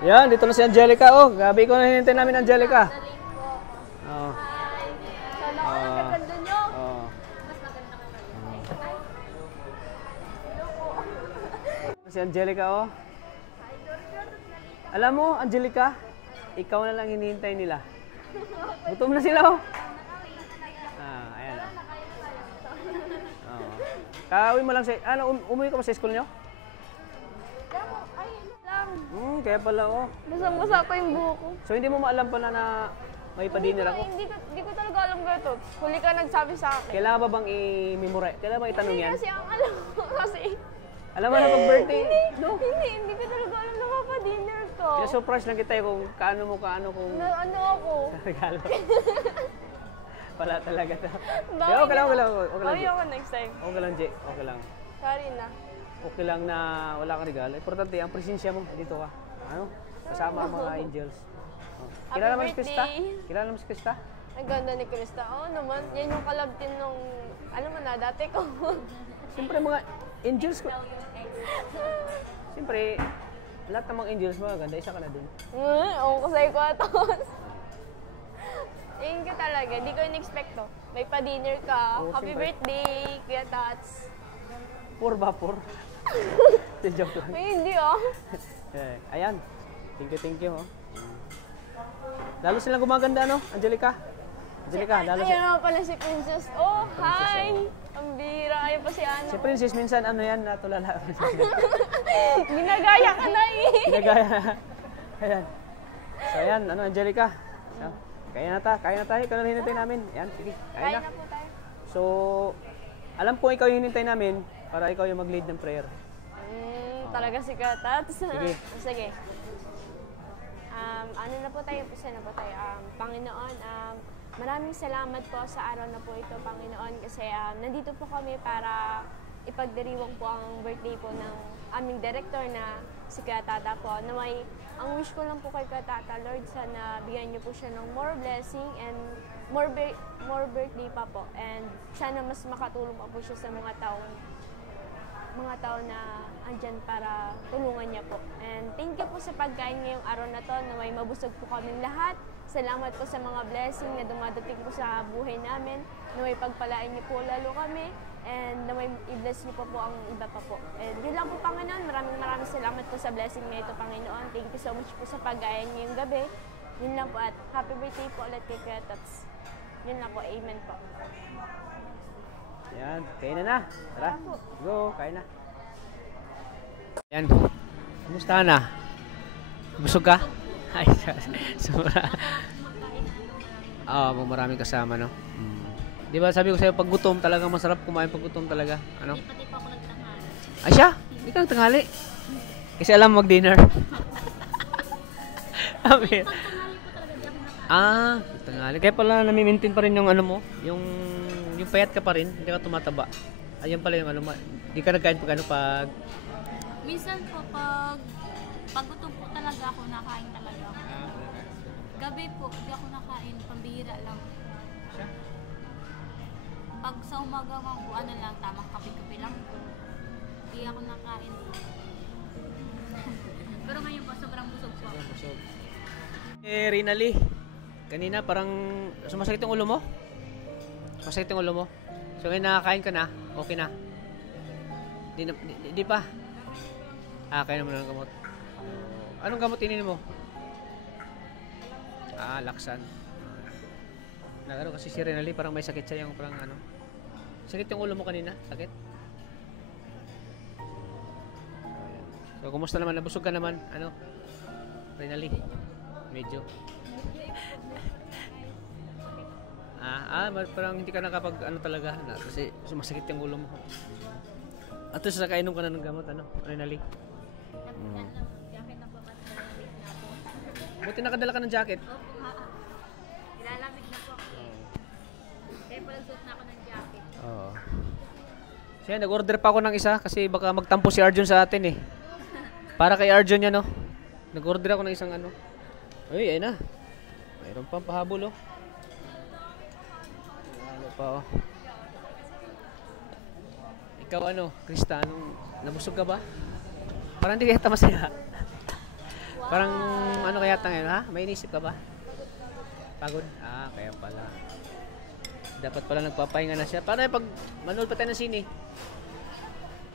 Yan, dito na si Angelica. Oh, gabi ko na hinintay namin Angelica. Oh. Sana ako nagkaganda nyo. Oh. Si Angelica, oh. Alam mo, Angelica, ikaw na lang hinihintay nila. Gutom na sila, oh. Ayan, oh. Oh. Kauwi mo lang sa... Ano, umuwi ka ba sa school nyo? Ay, lang. Kaya pala, oh. Basang-basa ko yung buhok ko. So, hindi mo maalam pala na may pa-dinner ako? Hindi ko talaga alam ganito. Huli ka nagsabi sa akin. Kailangan ba bang i-memorize? Kailangan bang itanong yan? Kasi ang alam ko kasi... Alam mo na pag-birthday? No? Hindi ko talaga alam na mapa-dinner ko. Kaya-surprise lang kita kung kaano kung... Ano ako? Regalo. Wala talaga to. Bakit? Kaya okay lang. Okay lang, Ayoko next time. Okay lang, Jay. Okay lang. Sorry na. Okay lang na wala kang regalo. Importante, ang presensya mo. Dito ka. Ano? Kasama ang mga angels. Oh. Kilala mo si Krista? Kilala mo si Krista? Ang ganda ni Krista. Oo naman. Yan yung kalab din nung... Alam mo na, dati ko. Siyempre mga angels ko. Siyempre, lahat ng mga angels magaganda. Isa ka na dun. Oo, kasi ko atos. Yun ka talaga. Hindi ko in-expect to. May pa-dinner ka. Oo, Happy siyempre. birthday, Kuya Tats. Poor ba? Poor? Joke lang. Ay, hindi oh. Ayan. Thank you. Oh. Lalo silang gumaganda, no? Angelica, lalo Ayan naman pala si Princess. Oh, hi! Ang bira. Ayan pa si Ana. Si Princess, minsan ano yan, natulala. Ginagaya ka na eh. Ginagaya. Ayan. So, ayan, ano, Angelica. So, kaya na tayo. Ikaw na hinintay namin. Ayan, sige, kaya Kain na. na po tayo. So, alam ko ikaw yung hinintay namin para ikaw yung mag-lead ng prayer. Talaga si Kuya Tats. Sige. Sige. Ano na po tayo? Panginoon, maraming salamat po sa araw na po ito, Panginoon, kasi nandito po kami para ipagdiriwang po ang birthday po ng aming director na si Kuya Tata po. Ang wish ko lang po kay Kuya Tata, Lord, sana bigyan niyo po siya ng more blessing and more birthday pa po. And sana mas makatulong pa po siya sa mga tao na andyan para tulungan niya po. And thank you po sa pagkain ngayong araw na to, na may mabusog po kaming lahat. Salamat po sa mga blessing na dumadating po sa buhay namin, na may pagpalain niyo po lalo kami, and na may i-bless niyo po ang iba pa po. And yun lang po, Panginoon. Maraming salamat po sa blessing na ito, Panginoon. Thank you so much po sa pagkain ngayong gabi. Yun lang po, at happy birthday po ulit kay Kuya Tats. Yun lang po, amen po. Ayan, kain na. Tara, go, kain na. Ayan, kumusta na? Busog ka? Ay, sobra. Oo, maraming kasama, no? Di ba sabi ko sa'yo, pag gutom talaga, masarap kumain pag gutom talaga. Ano? Pati pa ako nagtanghali. Ay siya? Hindi ka nagtanghali. Kasi alam mo mag-dinner. Tanghali po talaga, di ako nakain. Tanghali. Kaya pala nami-maintain pa rin yung ano mo, yung payat ka pa rin, hindi ka tumataba. Ayun pala yung ano, hindi ka nagkain pag ano, pag... Minsan po, pag gutom po talaga ako, nakain talaga ako. Gabi po, hindi ako nakain, pambihira lang. Siya? Pag sa umaga po, ano lang, tamang kape-kape lang po. Hindi ako nakain. Pero ngayon po, sobrang busog po ako. Busog. Rinali, kanina parang sumasakit yung ulo mo? Masakit yung ulo mo? So ngayon nakakain ka na, okay na? Di pa? Kaya naman ng gamot. Anong gamot inin mo? Laksan. Nagano kasi si Renali, parang may sakit siya yung parang ano. Sakit yung ulo mo kanina? Sakit? So kumusta naman? Nabusog ka naman? Ano? Renali? Medyo. Parang hindi ka nakapag ano talaga na, kasi sumasakit yung ulo mo. At sa kainom ka na ng gamot, ano? Renali? Jacket na po kasi nalalamig na po. Buti nakadala ka ng jacket. Opo, nilalamig na po. Kaya po nagsuot na ako ng jacket. Oo. Siya, nag-order pa ako ng isa kasi baka magtampo si Arjun sa atin eh. Para kay Arjun yan, no? Nag-order ako ng isang ano. Ay, ayun na. Mayroon pang pahabol, oh. Ano pa, oh. Ikaw ano, Krista, nabusog ka ba? Parang hindi kita masaya. Parang ano kaya ngayon, ha? May inisip ka ba? Pagod? Ah, kaya pala. Dapat pala nagpapahinga na siya. Paano yung pag manood pa tayo ng sine?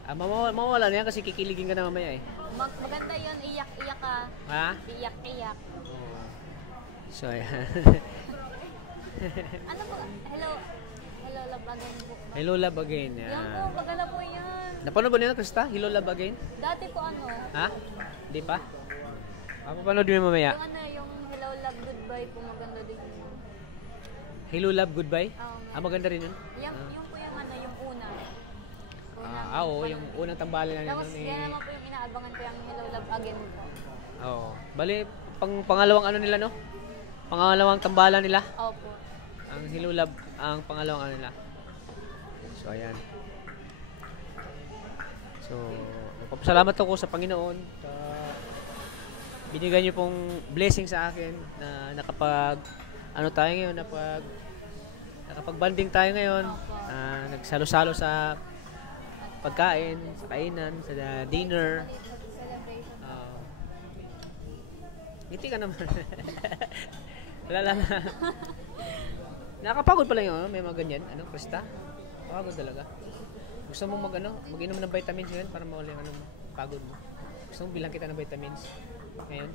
Mawala na yan kasi kikiligin ka na mamaya eh. Maganda yun, iyak-iyak ka. Ha? Iyak-iyak. Oo. So, ayan. Ano po? Hello Love Again po. Hello, Love Again. Yan Yan. po, maganda po yan. Napanood ba nila, Krista? Hello, Love Again? Dati po ano, Ha? Hindi pa? Papapanood mo mamaya. yung ano, yung Hello Love Goodbye po, maganda din yun. Hello, Love, Goodbye? Oo, Maganda rin yun. yung po yung ano, yung una. Oo, yung unang tambalan na Tapos yun. yan naman po yung inaabangan ko yung Hello Love Again po. Oo. Bali, pangalawang ano nila, no? Pangalawang tambalan nila. Opo. Ang Hello Love, ang pangalawang ano nila. So, ayan. So, nagpapasalamat ako sa Panginoon sa binigay niyo pong blessing sa akin na nakapag ano tayo ngayon, nakapag-banding tayo ngayon, nagsalo-salo sa pagkain, sa kainan, sa dinner. Ngiti ka naman. Wala. Nakapagod pala yun, may mga ganyan. Ano, Krista? Pagod talaga. Gusto mong mag-inom ng vitamins ngayon para mawala yung pagod mo. Gusto mong bilang kita ng vitamins ngayon?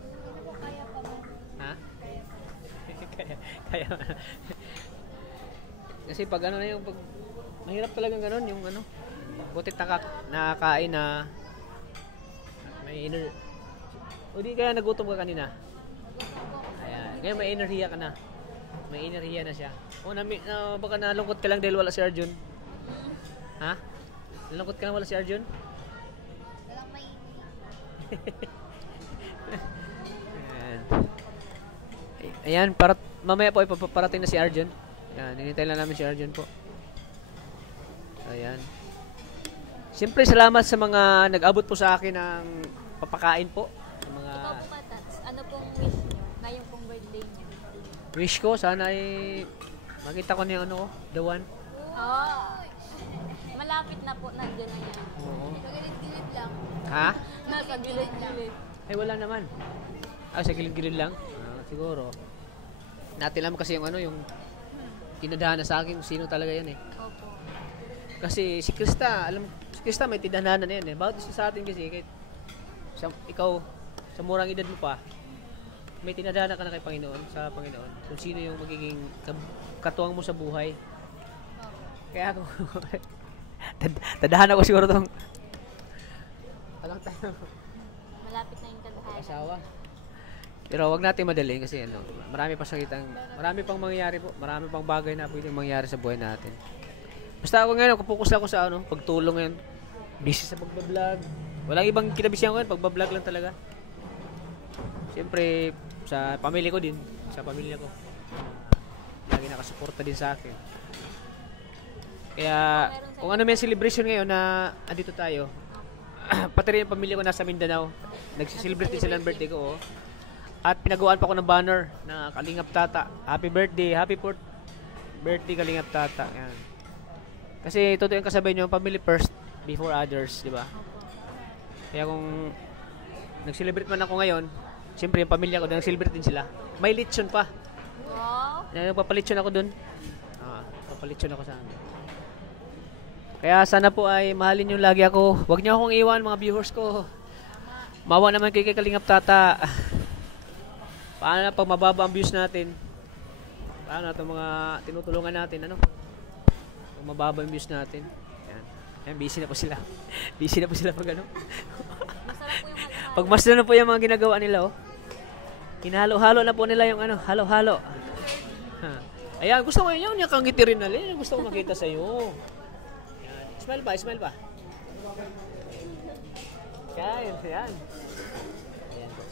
Kaya pa mo. Ha? kaya. Kasi pag ano na yung pag mahirap talagang gano'n yung ano. Butit nakakain na may o di kaya nagutom ka kanina. Ayan. Ngayon may enerhiya ka na. May enerhiya na siya. Baka nalungkot ka lang dahil wala si Arjun. Ha? Nalungkot ka lang wala si Arjun? Walang may Ayan, mamaya po ipaparating na si Arjun. Ayan, hinintay lang namin si Arjun po. Ayan. Siyempre, salamat sa mga nag-abot po sa akin ng papakain po. Sa mga Ikaw po Matats, ano pong wish nyo? Ngayong pong birthday nyo? wish ko, sana ay makita ko na yung the one. Malapit na po, nandiyan na yan. Oo. Sa gilid-gilid lang. Ha? Nasa gilid-gilid. Ay, wala naman. Sa gilid-gilid lang? Siguro. Natin alam kasi yung tinadhana sa akin kung sino talaga yan eh. Opo. Kasi si Krista, may tinadhana na yan eh. Bawat isa sa atin kasi, kahit ikaw, sa murang edad mo pa, may tinadhana ka na kay Panginoon, sa Panginoon. Kung sino yung magiging katuwang mo sa buhay. Kaya ako, tadhana ko siguro itong alang tayo. Malapit na yung tadhana. Asawa. Pero wag natin madaliin kasi marami pang mangyayari po. Marami pang bagay na pwedeng mangyari sa buhay natin. Basta ako ngayon, focus lang ako sa pagtulong ngayon. Busy sa pagbablog. Walang ibang kinabisihan ko ngayon, pagbablog lang talaga. Siyempre, sa pamilya ko din, sa pamilya ko. Lagi nakasuporta din sa akin. Kaya, kung ano may celebration ngayon na andito tayo, pati rin yung pamilya ko nasa Mindanao. Nagsiselebrate din sila ng birthday ko, At pinagawaan pa ko ng banner na Kalingap Tata. Happy birthday, happy 4th birthday Kalingap Tata. Yan. Kasi totoo yung kasabay nyo, family first before others, di ba? Kaya kung nag-celebrate man ako ngayon, siyempre yung pamilya ko, nag-celebrate din sila. May lechon pa. Wow! Nagpapalechon ako dun. Papalechon ako sa amin. Kaya sana po ay mahalin nyo lagi ako. Huwag nyo akong iwan, mga viewers ko. Mawa naman kay Kalingap Tata. Paano na pag mababa ang views natin? Paano na itong mga tinutulungan natin, Pag mababa ang views natin. Yan, busy na po sila. Busy na po sila pag Pag masaya na po yung mga ginagawa nila, Hinalo-halo na po nila yung halo-halo. Ayan, gusto ko yun, yung kangiti rin natin. Gusto ko makita sa'yo. Ayan. Smile pa. Yan. Ayan po.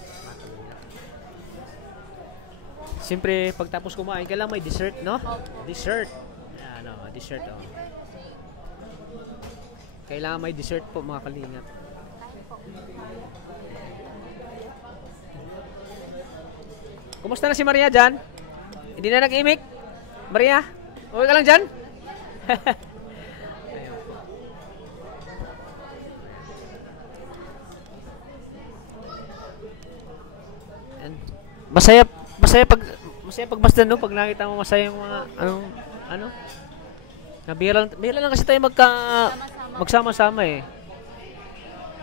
Siyempre, pagtapos kumain, kailangan may dessert, no? Dessert. Ayan, dessert, Kailangan may dessert po, mga kalingap. Kumusta na si Maria dyan? Hindi na nag-imik? Maria? Okay ka lang dyan? masaya pag basta no, pag nakita mo masaya yung mga, ano? Bihira lang kasi tayo magsama-sama eh.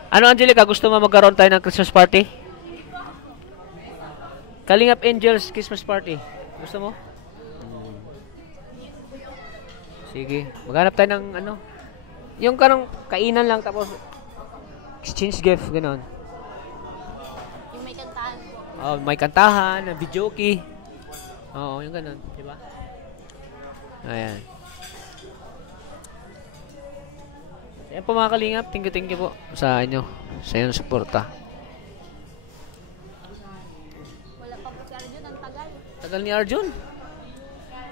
Ano, Angelica, gusto mo magkaroon tayo ng Christmas party? Kalingap Angels Christmas party. Gusto mo? Sige, maghanap tayo ng ano, yung kanong kainan lang tapos exchange gift, gano'n. Yung may kantahan po. Oh, may kantahan, videoke. Oo, yung gano'n, di ba? Ayan. Ayan po mga kalingap, thank you po sa inyo, sa inyong suporta. Wala pa po si Arjun, ang tagal. Tagal ni Arjun.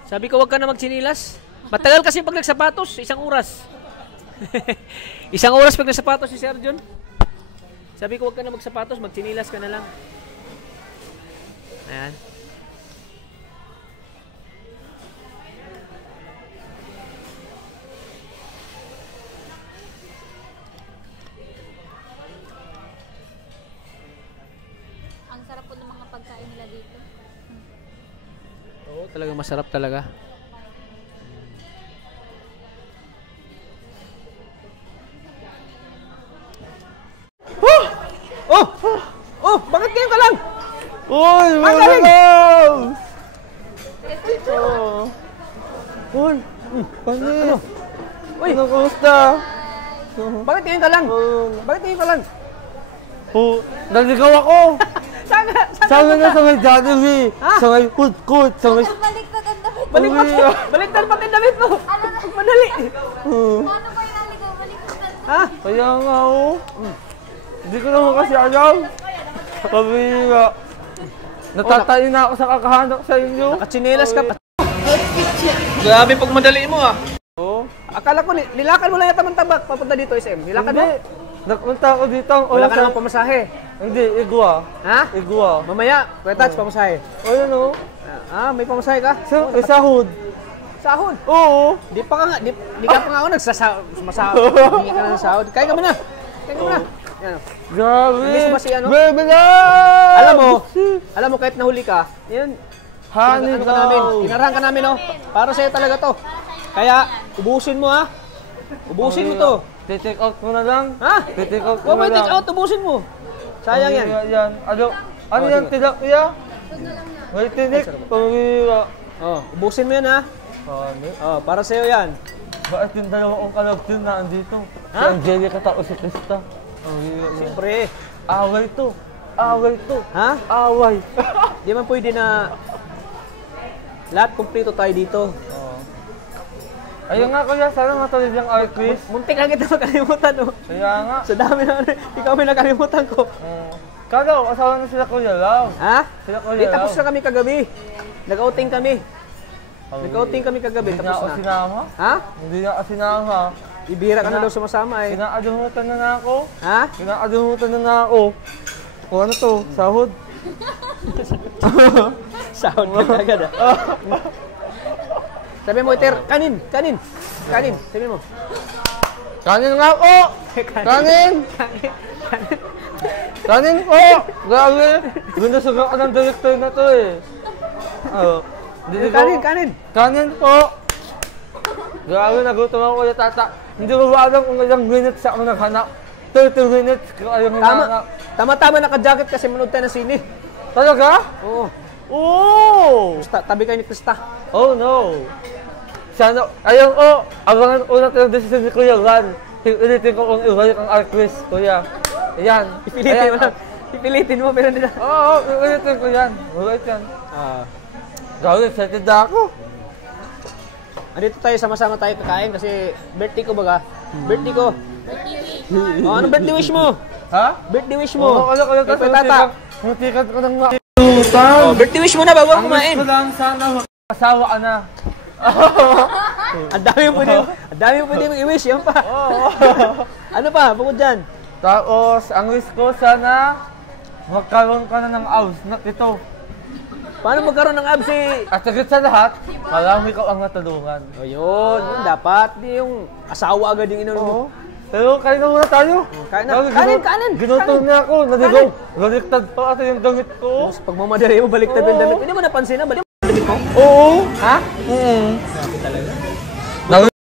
Sabi ko, wag ka na magtsinilas. Matagal kasi pag nagsapatos, 1 oras. 1 oras pag nagsapatos si Arjun. Sabi ko, wag ka na magsapatos, magtsinilas ka na lang. Ayan. Ang sarap po ng mga pagkain nila dito. Oo, talaga masarap talaga. Oh, bakit kayo ka lang? Uy, Magaling! Oh. Uy, panis. Uy, Ano, kumusta? bakit kayo ka lang? Bakit kayo ka lang? Oh, naligaw ako. Sana na sa may Jollibee, Ha? sa may Kut-Kut, sa may... Baliktad ang damit. Baliktad pati damit mo. Madali. Ano ba yung naligaw? Baliktad. Ha? Kaya nga, oh. Hindi ko naman kasi alam. Pabira. Natatayo na ako sa kakahanap sa inyo. Nakachinelas ka pa. Grabe pag madali mo ah. Oh. Akala ko, nilakad mo lang yata ng tabak papunta dito, SM. Nilakad mo? Hindi. Napunta ako dito ang Wala oras ka sa... namang pamasahe. Hindi, igwa. Ha? Igwa. Mamaya, Kuya Tats, pamasahe. O yun, oh. May pamasahe ka? May sahod. Sahod. Oo. Di ka pa nga ako nagsasahod. Hindi ka na ng sahod. Kaya ka muna. Kaya ka muna. Yan. Grabe. Miss mo si ano? Baby na! Alam mo, kahit nahuli ka, yun, Honey ano ka namin, daw. tinarahan ka namin, no? Para sa'yo talaga to. Kaya, ubusin mo, ha? Ubusin mo to. Titake out mo na lang. Ha? Titake out mo Huwag mo na lang. take out, ubusin mo. Sayang yan. Yan. Ano Oh, yan, sige. tilapia? May tinik. Pamira. Oh, ubusin mo yan, ha? Honey. Oh, para sa'yo yan. Bakit yung dalawang kalagtin na andito? Si Ha? Angelica tapos si Krista. Siyempre. Away to. Away to. Ha? Away. Di man pwede na lahat kumpleto tayo dito. Ayun nga kuya, sana matuloy yung art quiz. Muntik lang kita makalimutan, no? Kaya nga. Sa dami na, ikaw may nakalimutan ko. Kala, asawa na sila kuya Lau. Ha? Sila kuya Di, tapos Lau. na kami kagabi. Nag-outing kami. Nag-outing kami kagabi, Hindi na tapos ako na. sinama. Ha? Hindi na ako sinama. Ibira ka na daw sumasama eh. Kinaadumutan na ako. Ha? Kinaadumutan na ako. O ano to? Sahod? Sahod ka agad ah. Sabi mo, Iter, kanin. Sabi mo. Kanin nga po! Kanin! Kanin po! Grabe! Ginasuga ka ng director na to eh. Hindi ko- Kanin. Kanin po! Grabe, nagutom ako kuya tata. Hindi ko ba alam kung ilang minutes ako naghanap. 30 minutes ko ayong hinanap. Tama, naka-jacket kasi manood tayo ng sine. Talaga? Oo. Oo! Tabi kayo ni Krista. Oh no! Sana, ayun o, abangan una tayong desisyon ni Kuya Ran. Pilitin ko kung ibalik ang art quiz, Kuya. Ayan. Pipilitin mo lang. Pipilitin mo, pero hindi na. Oo, pilitin ko yan. Alright yan. Gawin, excited na ako. Andito tayo, sama-sama tayo kakain kasi birthday ko baga. Birthday ko. Oh, anong birthday wish mo? Ha? Birthday wish Oo, mo. kaya Kay Kuya Tata. Mutikan ko ng mga Oh, birthday wish mo na bago Ang wish kumain. ko lang sana asawa ka na. Ang dami mo pwede mong i-wish. Yan pa. Ano pa, bukod dyan? Tapos, ang wish ko sana magkaroon ka na ng abs na ito. Paano magkaroon ng abs eh? At saglit sa lahat, marami ka ang natulungan. O yun dapat. Di yung asawa agad yung inuno mo. Pero kain na muna tayo. Kain na. Kanin! Ginutom na ako. Naligaw. Baliktad pa kasi yung damit ko. Tapos pag mamadali mo, baliktad yung damit. Hindi mo napansin na, balik mo yung damit mo. Oo. Ha? Grabe talaga.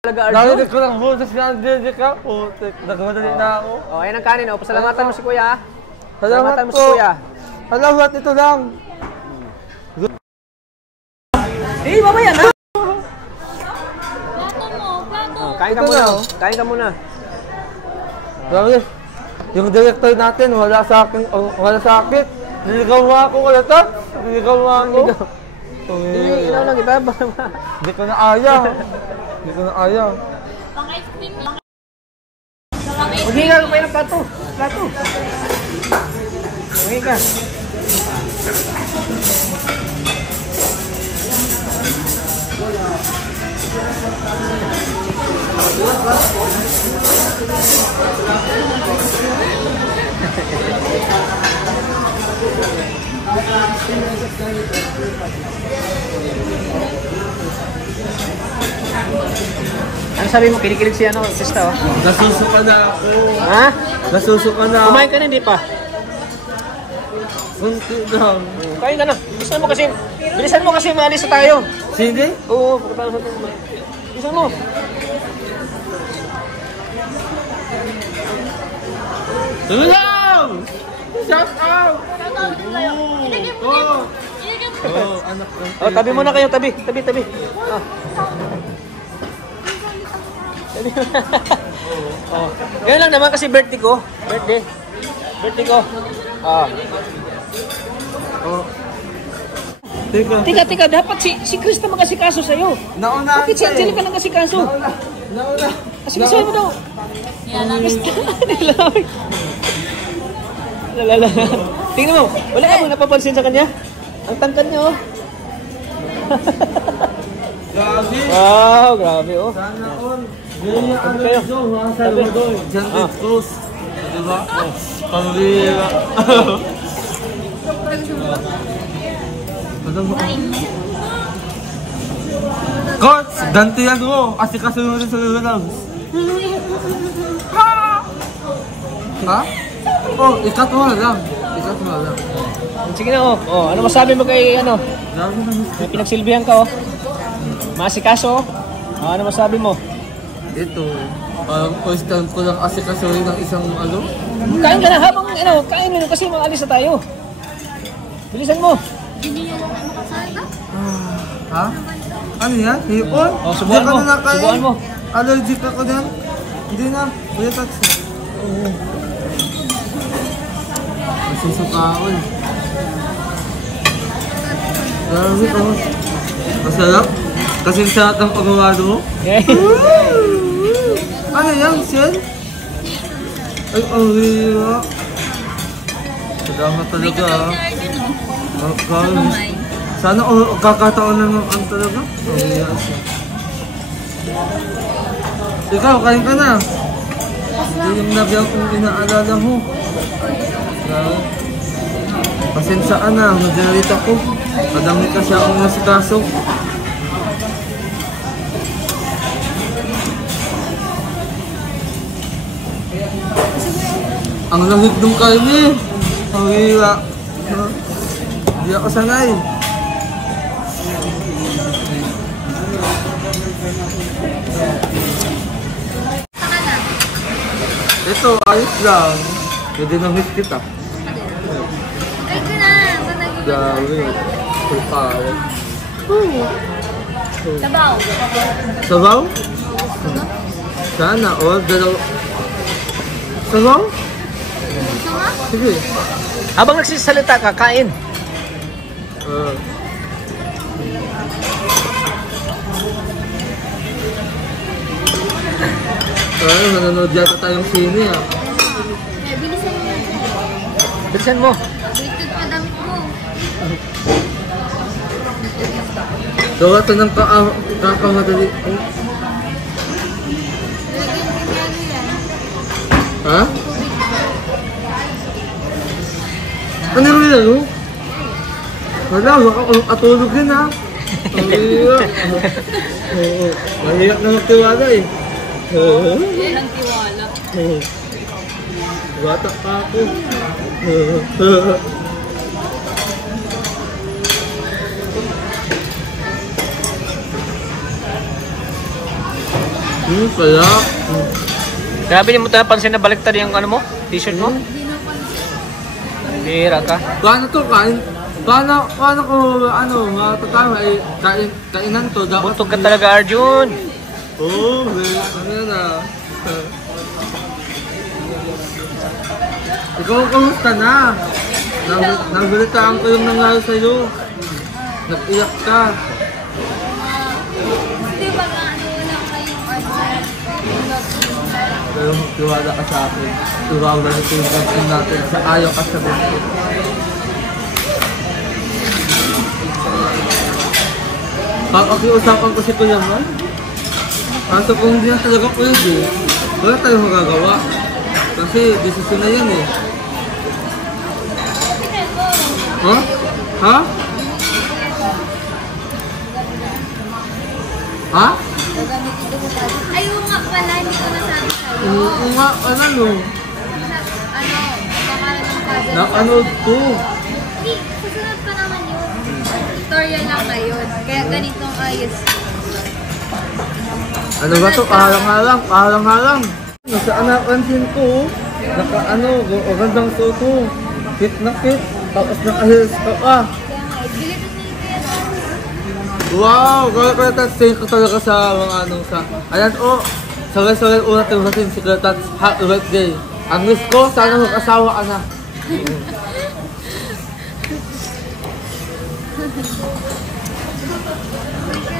Talaga, Arjo? Narinig ko lang boses ni Angelica. Putik. Nagmadali na ako. Oh, ayan ang kanin. Oh. Pasalamatan mo si Kuya. Salamat mo si Kuya. Salamat, ito lang. Eh, mamaya na. Plato mo, plato. Oh, kain ka Ito muna. na. Oh. Kain ka muna. Grabe. Yung director natin, wala sa akin. Niligaw mo ako wala to. Niligaw mo ako. Ilaw lang kita. Hindi ko na ayaw. Hindi ko na ayaw. Pang ice cream lang. Maghiga ka pa ng plato. Plato. Maghiga. Ano sabi mo? Kinikilig si Sista, oh. Nasusuka na ako. Ha? Nasusuka na. Kumain ka na, hindi pa? Kunti lang. Kain ka na. Bilisan mo kasi maalis na tayo. Sindi? Oo, pagkatapos natin. Bilisan mo. Tulong! Shout out! Oh, anak ng Oh, tabi muna kayo, tabi. Oh. Oh. Ngayon lang naman kasi birthday ko. Birthday ko. Ah. Oh. Teka. Tika, dapat si Krista magkasikaso sa'yo. Nauna. Bakit si Angelica nagkasikaso? Nauna. Asikaso mo daw. Yan lang. Lalala. Tingnan mo, wala ka bang napapansin sa kanya? Ang tangkad niya, oh. Grabe. Wow, grabe, oh. Sana all. Ganyan yung ano kayo. ito, mga Salvador. John de Cruz. Diba? Pamilya. Coach, ganti yan mo. Kasi kasunod sa lulang. Ha? Oh, ikat mo na lang. Sige na, oh. Oh, ano masabi mo kay, Grabe na. may pinagsilbihan ka, oh. Masikaso, oh. Oh, ano masabi mo? Ito, parang first time ko lang kasi kasuhin ng isang ano. Kain ka na habang, kain mo kasi maalis na tayo. Bilisan mo. Hindi yan makasada. Ha? Ano yan? Hipon? Oh, subukan Di ka mo. na nakain? Subukan mo. Allergic ako dyan? Hindi na. Wala touch na. Masusukaon. Grabe ko. Masarap? Kasi sa atang pagawado mo? Okay. Ano yan, Sel? Ay, ang hira. Salamat talaga ah. Sana kakataon na ng ano talaga. Ang hira siya. Ikaw, kain ka na. Hindi yung nabiyang kong inaalala mo. Grabe. Pasensaan na, mag-generate ako. Madami kasi akong nasikaso. Ang langit ng karne. Ang hira. Hindi ako sanay. Ito, ayos lang. Pwede na miss kita. Ay, ko na. Grabe. Full power. Sabaw. Sabaw? Sana, all dalaw. Sabaw? Gusto mo? Sige. Habang nagsisalita ka, kain. Ano, nanonood yata tayong sine ah. Eh, bilisan mo yan. Bilisan mo. Baliktad pa damit mo. Gawa ito ng kakamadali. Lagyan mo yan. Ha? Ano rin ano? Wala, atulog din ha. Mahirap. Oo. Mahirap na magtiwala eh. Walang tiwala. Bata pa ako. Pala. Kaya hindi mo napansin na baliktad yung ano mo? T-shirt mo? Bihira ka. Paano to kain? Paano ko matatama eh, kainan to dapat. Buntog ka talaga, Arjun. Oo, ano yan ah. Ikaw kamusta na? Nabalitaan ko yung nangyari sa'yo. Nag-iyak ka. Hindi ba nga lang kayong Pero magtiwala ka sa akin. Tiwala na ito yung gantin natin sa ayaw ka sa gusto. Pakiusapan ko si Kuya Man. Kaso kung hindi na talaga pwede, wala tayong magagawa. Kasi desisyon na yan eh. Ha? Ha? Ha? Ayaw nga pala, hindi ko nasabi sa'yo. Oo nga, ano? Pangalan ng puzzle. Nakanood ko. Hindi, susunod pa naman yun. Tutorial lang na yun. Kaya ganitong ayos. Ano ba to? Kahalang-halang. Nasaan napansin ko? Gandang suto. Fit na fit. Tapos naka-heels ka pa. Kaya nga, bili ko sa'yo kaya Wow! Kaya thank ko talaga sa mga sa... Ayan Sorry una tayo sa si Kuya Tats. Happy birthday. Ang miss ko, sana mag-asawa ka na.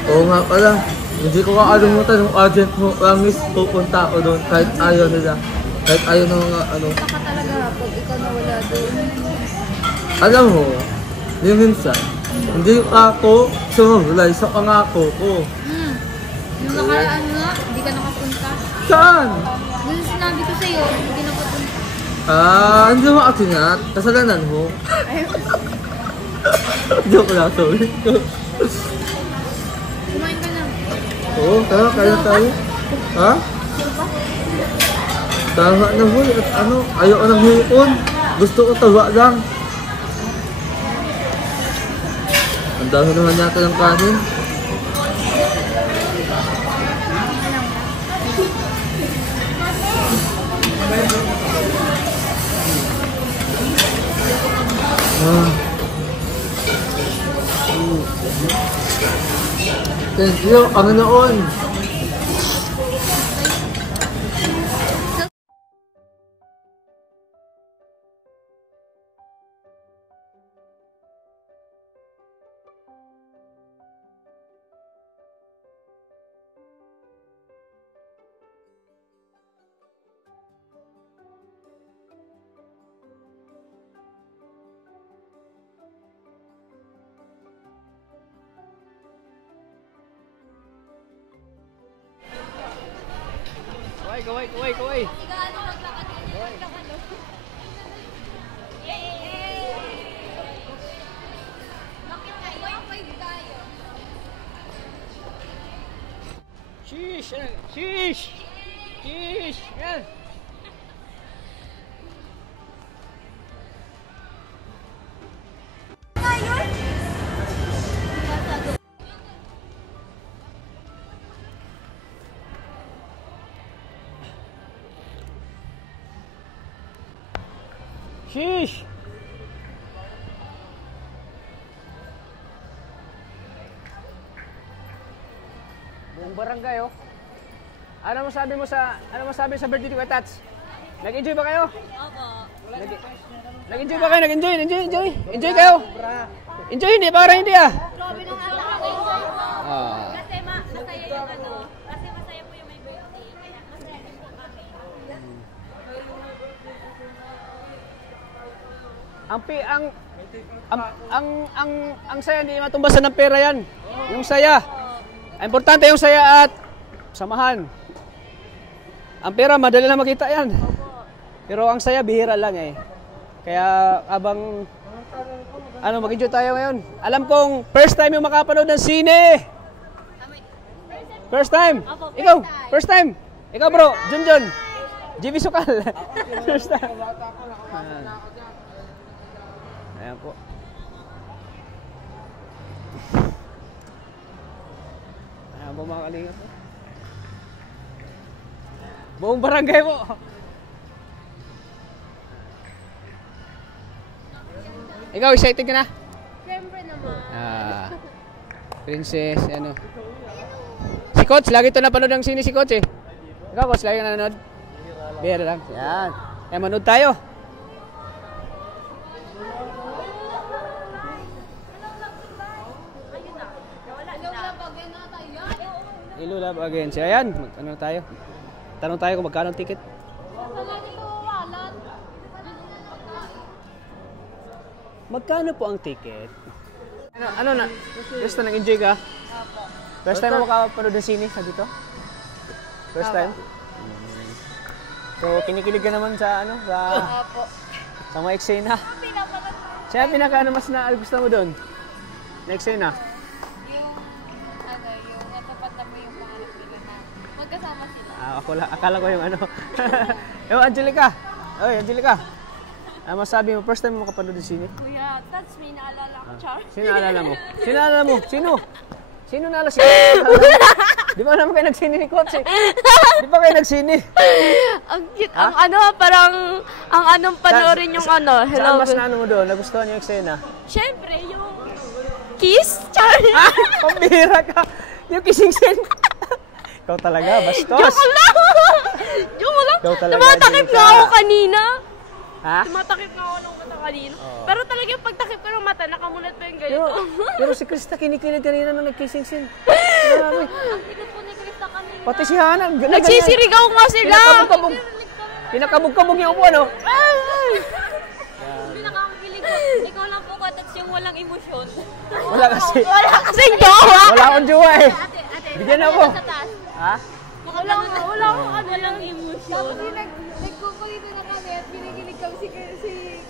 Oo nga pala. Hindi ko kakalimutan yung agent mo. Promise, pupunta ako doon kahit ayaw nila. Kahit ayaw ng mga baka talaga pag ikaw nawala doon. Alam mo, yung minsan, hindi ako sumulay sa pangako ko. Yung nakaraan nga, hindi ka nakapunta. Saan? Yung sinabi ko sa'yo, hindi nakapunta. Hindi mo atinat. Kasalanan mo. Joke lang, sorry. Kumain ka lang. Oo, tara, kaya tayo. Ha? Tama na ho, at ayaw ka ng hipon. Gusto ko tawa lang. Ang dami naman natin ng kanin. Thank you, Panginoon. Kaway. Sheesh! Yan! Sheesh! Buong barangay oh. Ano masabi sa birthday ko, Tats? Nag-enjoy ba kayo? Opo. Nag-enjoy ba kayo? Enjoy? Enjoy kayo? Enjoy hindi? Parang hindi ah. Grabe nung enjoy po. Kasi masaya yung kasi masaya po yung may birthday. Kaya masaya din po kami. Ang saya hindi matumbasan ng pera yan. Yung saya. Importante yung saya at samahan. Ang pera madali na makita yan. Pero ang saya bihira lang eh. Kaya abang mag-enjoy tayo ngayon. Alam kong first time yung makapanood ng sine. First time. Ikaw, first time. Ikaw bro, Junjun. JB Sukal. First time. Ayan po. Ayan po mga kalingap po. Buong barangay po. Ikaw, excited ka na? Siyempre naman. Princess, ano. Si Coach, lagi ito napanood ang sini si Coach eh. Ikaw, Coach, lagi ka nanonood? Bira lang. Yan. Kaya manood tayo. Ilulab again. So, ayan. Ano tayo? Tanong tayo kung magkano ang ticket. Magkano po ang ticket? Ano na? Just na nag-enjoy ka? First time mo makapanood ng sine sa dito? First time? So, kinikilig ka naman sa ano? Sa mga eksena? Siya pinaka-ano mas gusto mo doon? Na eksena? Yung natapatan mo yung pangarap nila na magkasama sila. Akala ko yung ano. Yo, Angelica! Oy, Angelica! Masabi mo, first time mo makapanood ng sine? Kuya, that's me, naalala ko, Char. Sino naalala mo? Sino naalala mo? Sino? Sino naalala si Di ba naman kayo nagsini ni Coach eh? Di ba kayo nagsini? Ang cute. Ang ano, parang, ang anong panoorin yung ano. Saan mas na ano mo doon? Nagustuhan yung eksena? Siyempre, yung kiss, Char. Pambira ka! Yung kissing scene! Ikaw talaga, bastos! Joke lang! Joke lang! Ikaw talaga, Tumatakip Angelica. nga ako kanina. Ha? Tumatakip nga ako ng mata kanina. Pero talaga yung pagtakip ko ng mata, nakamulat pa yung ganito. Pero si Krista kinikilig kanina nung nag-kissing scene. Grabe. Ang tigas po ni Krista kanina. Pati si Hana. Nagsisirigaw nga sila. Pinakabog yung upuan, oh. Hindi nakakakilig ko. Ikaw lang po katats yung walang emosyon. Wala kasi. Wala kasing jowa. Wala akong jowa eh. Bigyan ako. Sa taas. Ha? Wala akong ano. Walang emosyon. Nagkukulito na kami at pinikilig kami si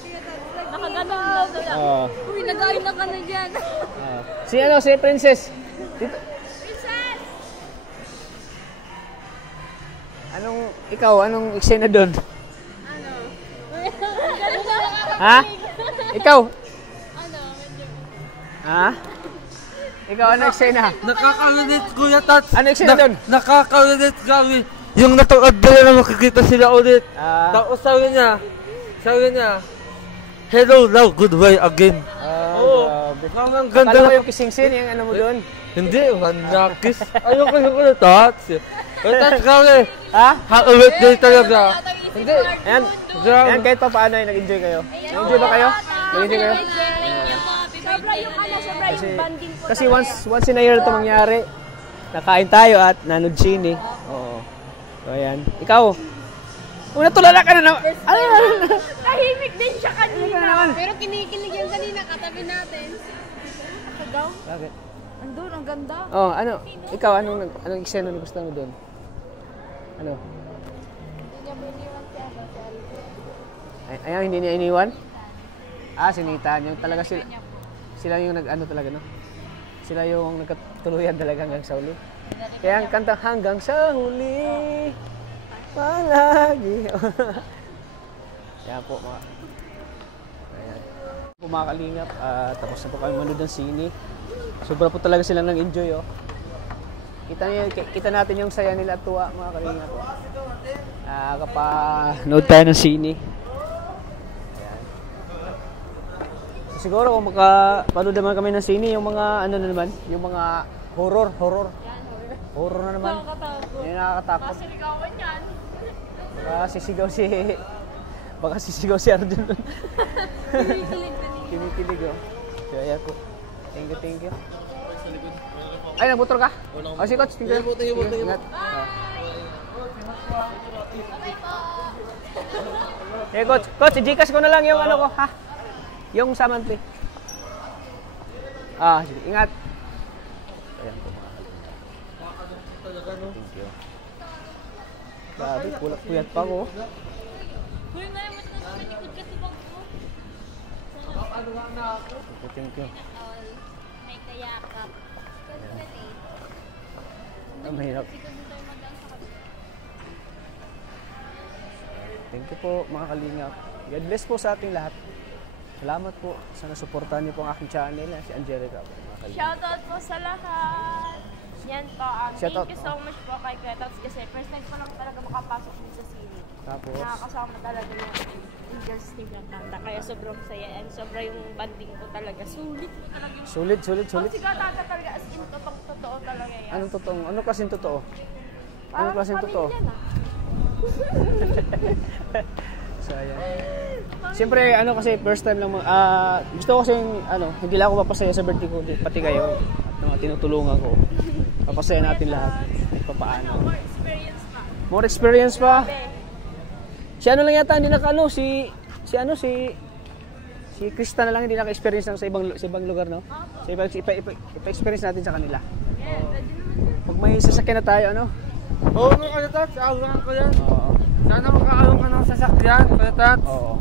Kuya Tats. Nakaganon lang. Oo. Uy, nag-ayun na ka na dyan. Si ano, si Princess. Dito. Princess! Anong eksena doon? Ha? Ikaw? Ha? Ikaw, anong eksena? Nakaka-relate, Kuya Tats. Ano eksena doon? Nakaka-relate kami. Yung natuad nila na makikita sila ulit. Tapos sabi niya, hello, love, goodbye again. Grabe. Ang Akala ganda ko na. yung kissing scene, yung ano mo doon. Hindi, manakis. Ayoko yung Kuya Tats. Kuya Tats kami. Ha? Happy birthday talaga. Hindi. Ayan. Ayan, kahit pa paano nag-enjoy kayo. Nag-enjoy ba kayo? Nag-enjoy kayo? Sobra yung ano, sobra yung banding po. Kasi once in a year ito mangyari. Nakain tayo at nanood sine. Oo. So, ayan. Ikaw? Natulala ka na naman. Tahimik din siya kanina. Pero kinikilig yan kanina, katabi natin. Kagaw? Bakit? Andun, ang ganda. Oh, ano? Ikaw, anong eksena na gusto mo doon? Ano? Ayaw, hindi niya iniwan? Sinita. Yung talaga sila yung nag-ano talaga, no? Sila yung nagkatuluyan talaga hanggang sa huli. Kaya ang kanta hanggang sa huli, palagi. Kaya po, ayan. Po mga kalingap, tapos na po kami manood ng sine. Sobra po talaga silang nag-enjoy, oh. Kita natin yung saya nila at tuwa, mga kalingap. Kapanood tayo ng sine. So, siguro kung makapanood naman kami ng sine, yung mga ano na naman, yung mga horror. Horror na naman. Yung nakakatakot. Siligawan yan. Baka sisigaw si Arjun doon. Kinikilig, oh. So, ayan po. Thank you. Ay, nagmotor ka? Si Coach. Thank you. Ingat. Hey, Coach. Coach, i-Gcash ko na lang yung ano ko, ha? Yung sa monthly. Sige. Ingat. Ayan po, mga. Thank you. Grabe, puyat pa ko. Uy, may mas nasa likod kasi bang po. Thank you. May kayakap. Mahirap. Thank you po mga kalingap. God bless po sa ating lahat. Salamat po sa nasuportahan niyo po ang aking channel, si Angelica. Shoutout po sa lahat. Yan po. Shoutout. Thank you so much po kay Kuya Tots kasi first time ko lang talaga makapasok din sa sine. Tapos, Nakakasama talaga yung Justin ng kanta. Kaya sobrang saya and sobra yung banding ko talaga. Sulit po talaga yung sulit. Kasi talaga as in totoo talaga yan. Anong totoo? Ano klaseng totoo? Anong klaseng totoo? Pamilya na. So, ayan. Siyempre, kasi first time lang, gusto ko kasi, hindi lang ako papasaya sa birthday ko, pati kayo, at mga tinutulungan ko. Papasaya natin lahat, papaano. More experience pa. Si ano lang yata, hindi si Krista na lang hindi naka-experience sa ibang lugar, no? So, ipa-experience natin sa kanila. Pag may sasakyan na tayo, Oo, Kuya Tats, aawaan ko yan. Oo. Sana makakaroon ka ng sasakyan, Kuya Tats. Oo.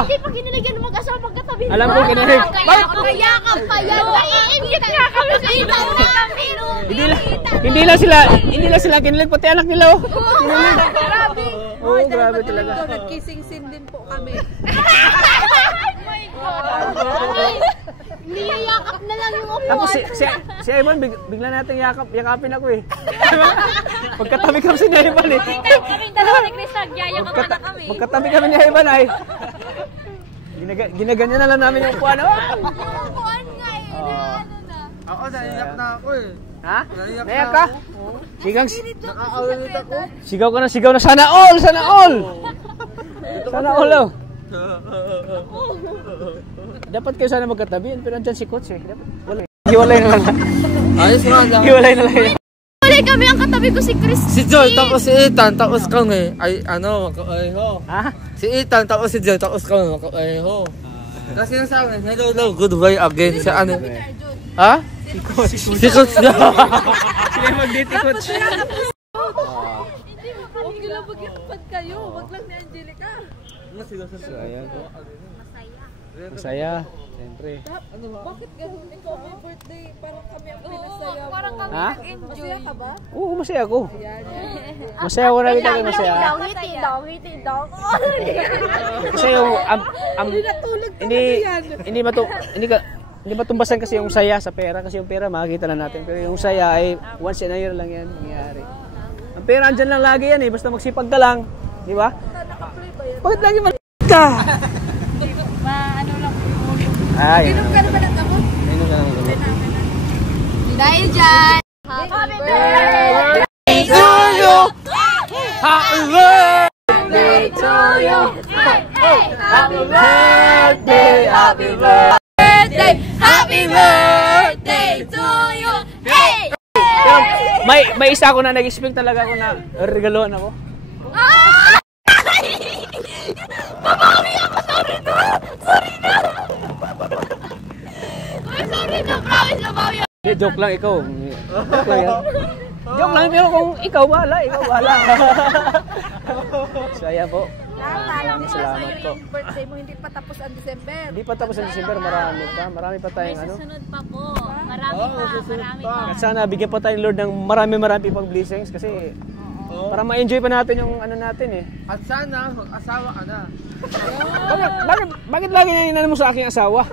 Hindi pa kinilagyan ng mag-asawa pagkatabi. Alam ko kinilig. Kayakap pa yan. Naiingit nga kami. Kita na kami. Hindi lang sila kinilig, pati anak nila. Kinilig. Grabe. Oo, grabe talaga. Nag-kissing scene din po kami. Niyayakap na lang yung upuan. Tapos si Ivan, bigla natin yakapin ako eh. Pagkatabi kami si Ivan eh. Kaming dalawa ni Chris, nagyayakap na kami. Pagkatabi kami ni Ivan ay ginaganyan na lang namin yung upuan. Yung upuan nga eh. Ako, naiyak na ako eh. Ha? Naiyak Naiyak na ka? ako. Nakakaulit ako. Sigaw ka na sigaw na sana all! Sana all! Sana all oh. Dapat kayo sana magkatabi, pero andyan si Coach eh. Wala. Hiwalay na lang. Ayos nga lang. Hiwalay na lang. Wala kami, ang katabi ko si Chris. Si Joy, tapos si Ethan, tapos kami. Ay, makaayho. Ha? Si Ethan, tapos si Joy, tapos kami. Makaayho. Kasi nasabi, hello, goodbye again. Sa ano? Ha? Si Coach. Si Coach na. Sila mag-date si Coach. Okay lang mag-iapad kayo. Wag lang ni Angelica. So, ayan po. Masaya. Siyempre. Bakit gano'n? Ikaw may birthday. Parang kami ang pinasaya mo. Parang kami Ha? Masaya ka ba? Oo, masaya ako. Masaya ko na kita kayo masaya. Ngiti daw. Kasi yung hindi matumbasan kasi yung saya sa pera kasi yung pera makikita na natin pero yung saya ay once in a year lang yan nangyayari. Ang pera andyan lang lagi yan eh basta magsipag ka lang, di ba? Bakit lagi ka? Ano lang po. Inom ka naman ang gamot? Inom ka naman ang gamot. Dahil dyan. Happy birthday to you! Happy birthday to you. Happy birthday! Happy birthday! Happy birthday to you. Hey! May isa ako na nag-expect talaga ako na regaloan ako. Joke lang ikaw. Joke lang pero kung ikaw bahala. So ayan po. Salamat po. Yung birthday mo hindi pa tapos ang December. Hindi pa tapos ang December, marami pa tayong ano. Susunod pa po. Marami pa. At sana bigyan pa tayo Lord ng marami pang blessings kasi para ma-enjoy pa natin yung ano natin eh. At sana, mag-asawa ka na. Bakit lagi nanginan mo sa aking asawa?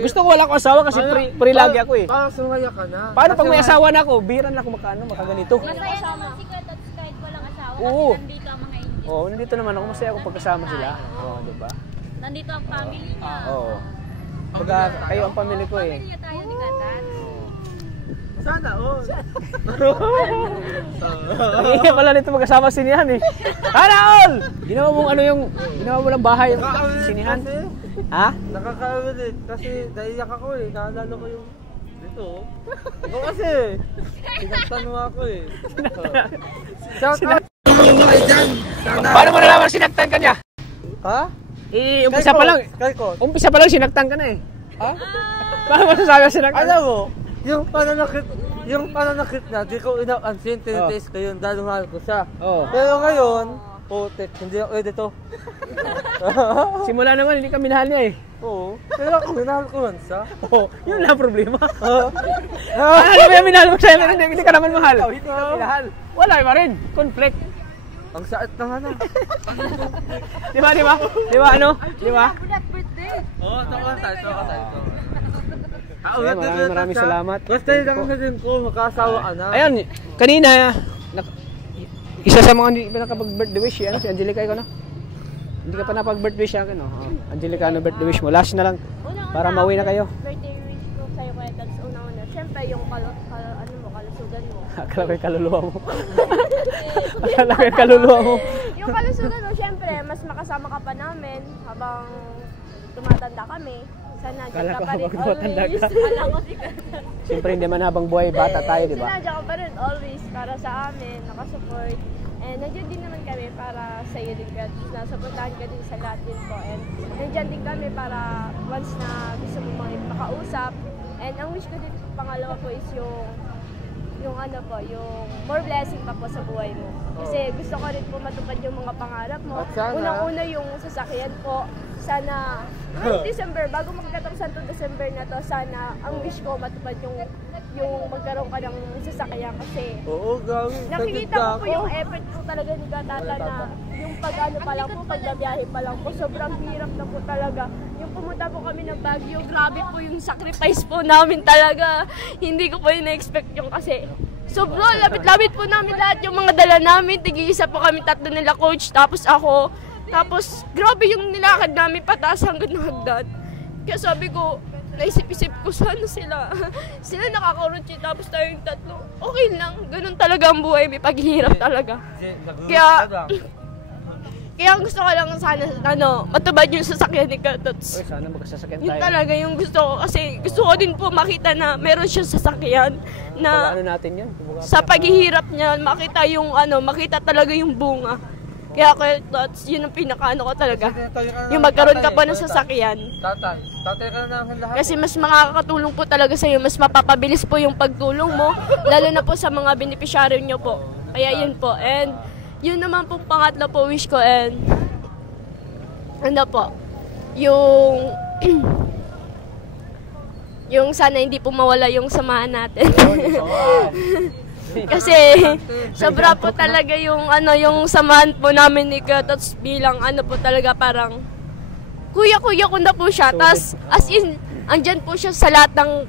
Gusto ko wala ko asawa kasi free lagi ako eh. Parang sumaya ka na. Paano pag may asawa na ako, biran na ako makaganito. Masaya naman si Kuya Tots kahit walang asawa Oo. kasi nandito ang mga Indian. Oo, nandito naman ako, masaya ako pagkasama sila. Oo, di ba? Nandito ang family niya. Oo. Pagka kayo ang pamilya ko eh. Pamilya tayo ni Kuya Tots. Sana, Hindi pala nito magkasama sinihan eh. Sana all! Ginawa mo lang bahay yung sinihan. Ha? Nakaka-relate kasi naiyak ako eh. Naalala ko yung dito. Ikaw kasi. Sinaktan mo ako eh. Shout out! Paano mo nalaman sinaktan ka niya? Ha? Umpisa pa lang sinaktan ka na eh. Ha? Paano mo nasasabi sinaktan? Alam mo, yung pananakit na, di ko ina-unseen, tinitaste ko yun dahil mahal ko siya. Oo. Pero ngayon, Putik, hindi ako dito. Simula naman, hindi kami minahal niya eh. Oo. Pero ako, minahal ko man siya. Oo, yun lang ang problema. Ano ba yung minahal mo sa'yo? Hindi ka naman mahal. Hindi ka minahal. Wala pa rin. Conflict. Ang saat na nga na. Di ba? Di ba ano? Di ba? Oo, tawa tayo. Maraming salamat. Basta yun lang sa din ko, makasawa ka na. Ayun, kanina, isa sa mga hindi pa nakapag-birthday wish, si Angelica, ikaw na? Hindi ka pa napag-birthday wish akin, no? Angelica, ano birthday wish mo? Last na lang, para mauwi na kayo. Birthday wish ko sa'yo kaya tapos una-una. Siyempre yung kalusugan mo. Akala ko yung kaluluwa mo. Akala ko yung kaluluwa mo. Yung kalusugan mo, siyempre, mas makasama ka pa namin habang tumatanda kami. Sana dyan Akala ka ko pa rin habang tumatanda always. ka. Akala ko si Siyempre, hindi man habang buhay, bata tayo, di ba? Sana dyan ka pa rin always para sa amin, nakasupport. And nandiyan din naman kami para sa iyo din ka. Nasuportahan ka din sa lahat din po. And nandiyan din kami para once na gusto mo makausap. And ang wish ko din pangalawa po is yung ano po, yung more blessing pa po sa buhay mo. Kasi gusto ko rin po matupad yung mga pangarap mo. At sana, Unang-una yung sasakyan po. Sana, December, bago magkatapos ang December na to, sana ang wish ko matupad yung magkaroon ka ng sasakyan kasi Oo, gawin. nakikita ko po yung effort po talaga ni Katata na yung pag-ano pa lang po, pagbabiyahe pa lang po, sobrang hirap na po talaga. Yung pumunta po kami ng Baguio, grabe po yung sacrifice po namin talaga. Hindi ko po yung na-expect yung kasi sobrang lapit-lapit po namin lahat yung mga dala namin. Tig-isa po kami, tatlo nila coach, tapos ako. Tapos grabe yung nilakad namin pataas hanggang hagdan. Kaya sabi ko, naisip-isip ko sana sila nakakaurutsi tapos tayong tatlo. Okay lang, ganun talaga ang buhay, may paghihirap talaga. Kaya gusto ko lang sana matubad yung sasakyan ni Katots. Uy, sana magkasasakyan Yun tayo. talaga yung gusto ko kasi gusto ko din po makita na meron siyang sasakyan na Ano natin yan? sa paghihirap niya makita talaga yung bunga. Kaya Katots, yun ang pinakaano ko talaga. Yung magkaroon ka pa ng sasakyan. Tatay ka na ng lahat. Kasi mas makakatulong po talaga sa iyo, mas mapapabilis po yung pagtulong mo, lalo na po sa mga beneficiary nyo po. Kaya yun po. And yun naman pong pangatlo po wish ko and ano po, yung sana hindi po mawala yung samahan natin. Kasi sobra po talaga yung yung samahan po namin ni Katots bilang po talaga parang kuya ko na po siya. Tas as in andyan po siya sa lahat ng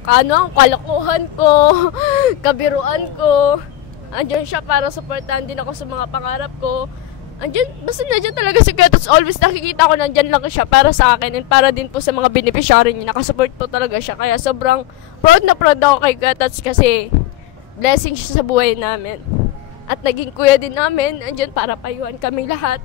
kalokohan ko, kabiruan ko. Andyan siya para supportahan din ako sa mga pangarap ko. Basta nandiyan talaga si Katots. Always nakikita ko nandyan lang siya para sa akin and para din po sa mga beneficiary niya. Nakasupport po talaga siya. Kaya sobrang proud na proud ako kay Katots kasi blessing siya sa buhay namin. At naging kuya din namin. Andyan para payuhan kami lahat.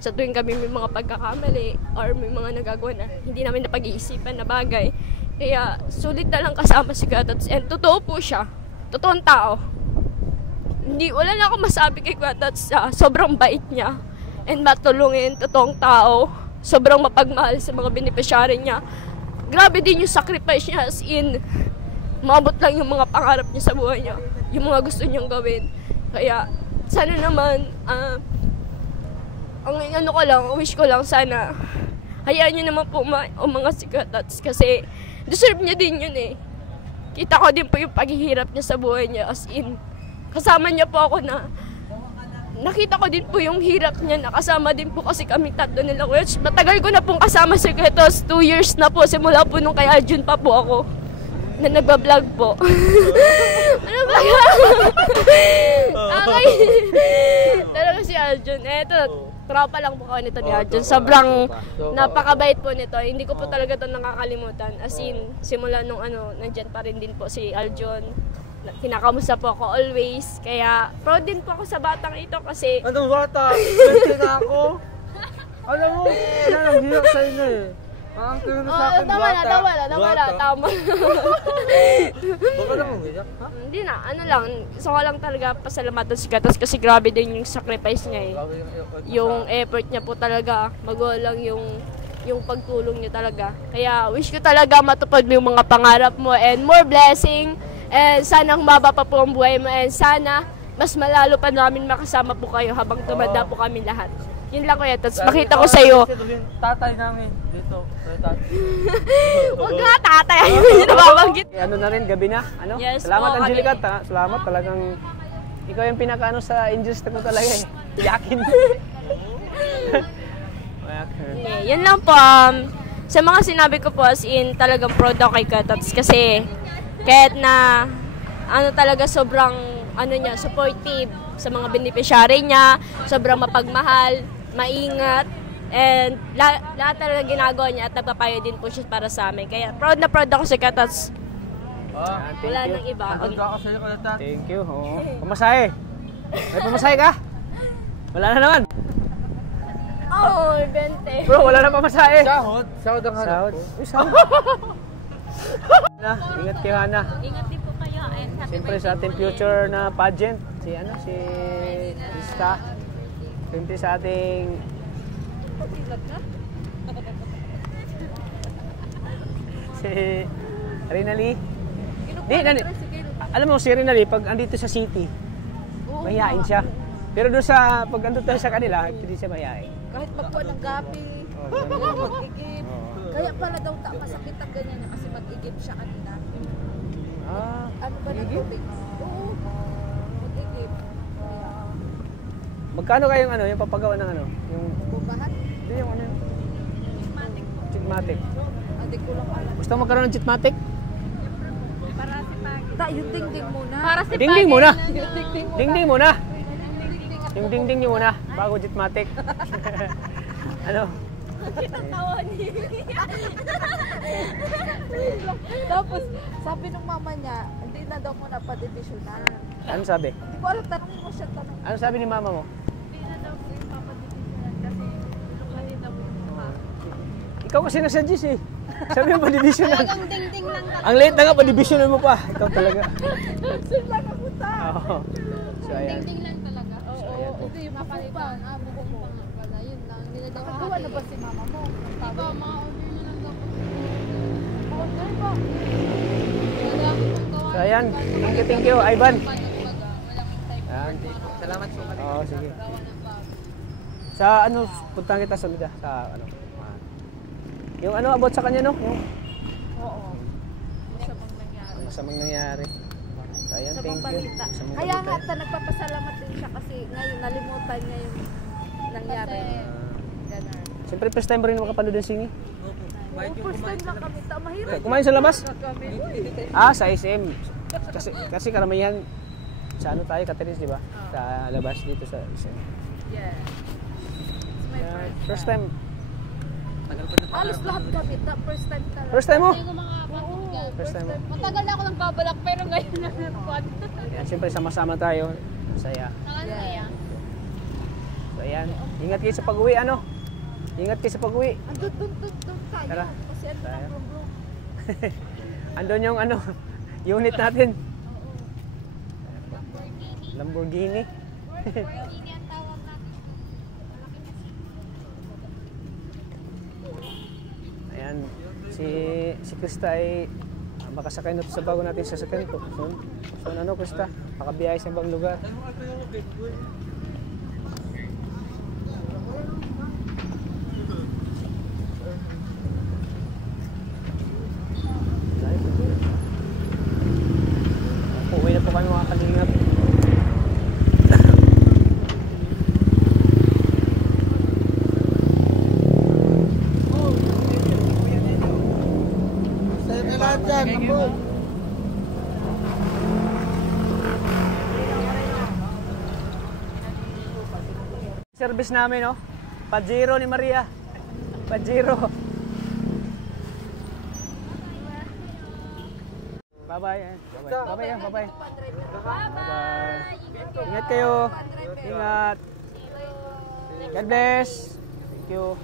Sa tuwing kami may mga pagkakamali or may mga nagagawa na hindi namin napag-iisipan na bagay. Kaya sulit na lang kasama si Katots. And totoo po siya. Totoong tao. Wala na akong masabi kay Katots. Sobrang bait niya. And matulungin, totoong tao. Sobrang mapagmahal sa mga beneficiary niya. Grabe din yung sacrifice niya as in maabot lang yung mga pangarap niya sa buhay niya. Yung mga gusto niyang gawin. Kaya sana naman wish ko lang sana hayaan niyo naman po mga si Katots kasi deserve niya din yun eh. Kita ko din po yung paghihirap niya sa buhay niya as in kasama niya po ako na nakita ko din po yung hirap niya nakasama din po kasi kami tatlo nila which matagal ko na pong kasama si Katots 2 years na po simula po nung kay Arjun pa po ako na nagbablog po. Ano ba yan? Okay. Talaga si Arjun. Tropa lang po kami nito ni Arjun. Sobrang napakabait po nito. Hindi ko po talaga ito nakakalimutan. As in, simula nung nandyan pa rin din po si Arjun. Kinakamusta po ako always. Kaya proud din po ako sa batang ito kasi Anong bata? 20 na ako. Alam mo, yan ang hirap sa inyo eh. Ang tingin sa akin, tama na. Tama. Baka naman ganyan, ha? Hindi na, gusto ko lang talaga pasalamatan si Katots kasi grabe din yung sacrifice niya eh. Yung effort niya po talaga, magawa lang yung pagtulong niya talaga. Kaya wish ko talaga matupad mo yung mga pangarap mo and more blessing and sana humaba pa po ang buhay mo and sana mas malalo pa namin makasama po kayo habang tumanda po kami lahat. Yun lang kuya Tots, makita ko sa'yo. Yung tatay namin dito. Huwag nga tatay, hindi na babanggit. Ano na rin, gabi na. Ano? Yes Salamat po, Angelica. kami. Salamat talagang ikaw yung pinakaano sa industry ko talaga eh. Yakin. Yun lang po. Sa mga sinabi ko po as in talagang proud ako kay Kuya Tots kasi kahit na ano talaga sobrang ano niya, supportive sa mga beneficiary niya, sobrang mapagmahal, maingat, and lahat talaga ginagawa niya at nagpapayo din po siya para sa amin. Kaya proud na proud ako sa Kuya Tots. Wala nang iba. Thank you. Oo. Pamasahe. May pamasahe ka? Wala na naman. Oh, 20. Bro, wala na pamasahe. Sahod? Sahod ang hanap Sahod. ko. Uy, sahod. Ingat kayo, Hana. Ingat din po kayo. And happy Siyempre birthday sa ating po future na pageant, si Krista. Siyempre sa ating si Rinali. Alam mo si Rinali, pag andito sa city, mahihain siya. Pero doon sa, pag andito tayo sa kanila, hindi siya mahihain. Kahit magpuan ng gabi, mag-igip. Kaya pala daw masakit ang ganyan niya kasi mag-igip siya kanina. Ano ba ng tubig? Oo. Mag-igip. Magkano kayong ano, yung papagawa ng ano? Yung, Bubahan? ito yung ano? Chitmatic. Hindi ko lang alam. Gusto mo magkaroon ng chitmatic? Yung dingding muna. Para si Dingding muna! Yung dingding muna. Dingding muna! Yung dingding nyo muna, bago chitmatic. Ano? Tapos, sabi ng mama niya, hindi na daw muna pa-divisional. Ano sabi? Hindi ko alam, tanongin mo siya, tanong. Ano sabi ni mama mo? Hindi na daw po yung papa-divisional kasi tulunganin daw po yung mama. Ikaw kasi nasa-G's eh. Sabi mo pa-divisional. Ang ding-ding lang talaga. Ang late na nga, pa-divisional mo pa. Ikaw talaga. Sila na punta. Oo. So, ayan. Ding-ding lang talaga. ayan po. Ito yung mapalitan. Bukong pa nga pala. Yun lang. Nakagawa na ba si mama mo? Diba, mga order na lang daw po. Order ba? So, ayan. Thank you, Ivan. Ayan. Salamat po. Oo, sige. Sa ano, puntahan kita sa Lida. Sa ano. Yung ano about sa kanya, no? Yung Oo. Masamang nangyari. masamang nangyari. So, ayan, Sa thank you. balita. Masamang Kaya balita. nga, nagpapasalamat din siya kasi ngayon nalimutan niya yung nangyari. Ganun. Siyempre, first time rin makapanood ng sini. First time lang kami. Mahirap. Kumain sa labas? Kami. Sa SM. Kasi karamihan sa ano tayo, Caterins, di ba? Sa labas dito sa SM. Yeah. It's my First time. Halos lahat kami. First time talaga. First time mo? Hindi ko makapagod ka. First time mo. Matagal na ako nagbabalak pero ngayon na nagpad. Ayan, siyempre sama-sama tayo. Masaya. Nakakaya. So ayan. Ingat kayo sa pag-uwi, ano? Ingat kayo sa pag-uwi. Andun tayo. Tara. Kasi ano Tayo. na bro. Andun yung ano, unit natin. Lamborghini. Hindi ang tawag natin. Ayan. Si Krista ay makasakay na to sa bago natin sasakyan to. So ano Krista? Makabiyahe sa ibang lugar. Uwi na po kami mga kalingap. Sa'yo na lahat dyan. Ambol. Service namin, no? Pajero ni Maria. Pajero. Bye-bye. Bye-bye. Bye-bye. Bye-bye. Ingat kayo. Ingat. God bless. Thank you.